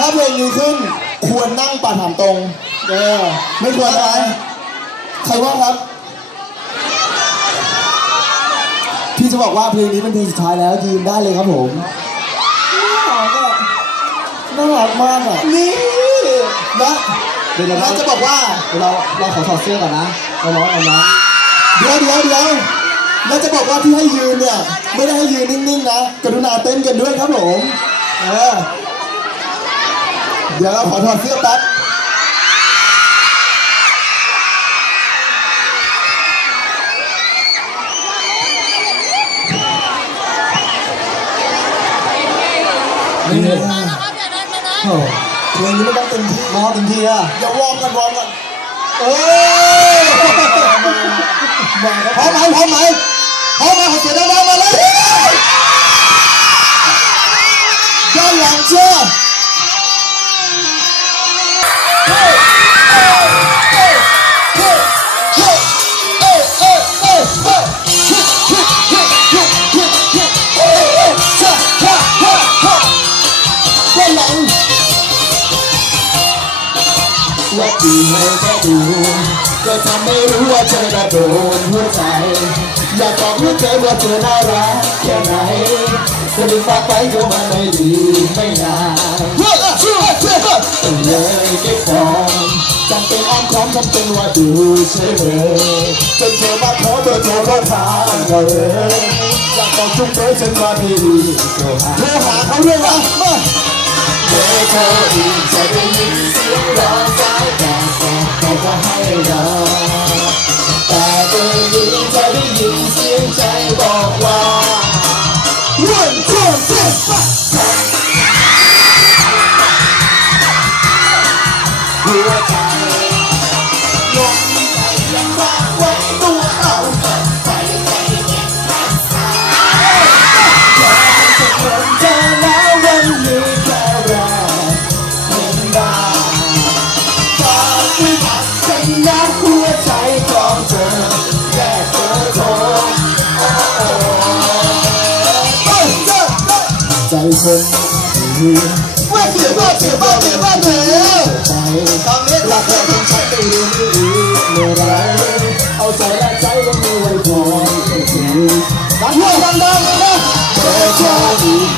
ถ้าเพลงนี้ขึ้น ควรนั่งป่าถามตรง เออ ไม่ควรไหมใครว่าครับ พี่จะบอกว่าเพลงนี้เป็นเพลงสุดท้ายแล้วยืนได้เลยครับผมน่ารักอะน่ารักมากอะนี่นะเดี๋ยวแล้เราวจะบอกว่าเดี๋ยวเราเราขอถอดเสื้อก่อนนะเราร้อนเอานะเดี๋ยวเดี๋ยวเดี๋ยวแล้วจะบอกว่าที่ให้ยืนเนี่ย ไม่ได้ให้ยืนนิ่งๆนะ กรุณาเต้นกันด้วยครับผม เออ เดี๋ยวเราขอถอดเสื้อแป๊บนี่นะครับอย่าเดินไปนะโอ้เพลงนี้ไม่ต้องเต็มที่มอเต็มที่อะเดี๋ยววอร์มกันวอร์มกันเอ้ยมาครับพร้อมไหมพร้อมไหมพร้อมไหมขอเสียงดังๆมาเลยด้านหลังเชื่อ ดีให้แค่ดูก็ทำให้รู้ว่าเธอระโดนหัวใจ อยากบอกให้เธอว่าเธอน่ารักแค่ไหนจะได้ฝากไปก็มาไม่ดีไม่นานเพื่อเชื่อเลยเก็บฟองจำเป็นอ้อมค้อมทำเป็นว่าดูเฉยเลยจนเธอมาขอเบอร์โทรก็ถามเลยอยากบอกจุ๊บเบอร์ฉันมาดีโทรหาโทรหาเขาด้วยนะมาเบอร์โทรอีกจะได้ยินเสียงร้องสา บอกว่า one two three four หัวใจ ใจคนอื่นว่าเสียว่อเสียว่อเสียว่อเสียใจตอนนี้รักเธอเป็นฉันไม่รู้เมื่อไรเอาใจและใจลงมือไว้ก่อนให้ถึงดังด้วยดังๆเลยนะเธอจะดีย